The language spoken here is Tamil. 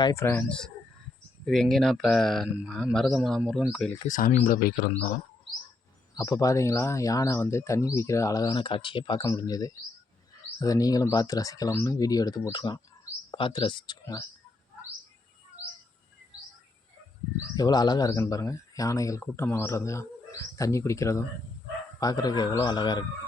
Hi friends. இது எங்கேன்னா இப்போ நம்ம மருதமலை முருகன் கோயிலுக்கு சாமி கும்பிட போய்க்கிருந்தோம். அப்போ பார்த்தீங்களா, யானை வந்து தண்ணி குடிக்கிற அழகான காட்சியை பார்க்க முடிஞ்சது. அதை நீங்களும் பார்த்து ரசிக்கலாம்னு வீடியோ எடுத்து போட்டிருக்கான். பார்த்து ரசிச்சுக்கோங்க. எவ்வளோ அழகாக இருக்குன்னு பாருங்கள். யானைகள் கூட்டமாக வர்றதும் தண்ணி குடிக்கிறதும் பார்க்குறதுக்கு எவ்வளோ அழகாக இருக்குது.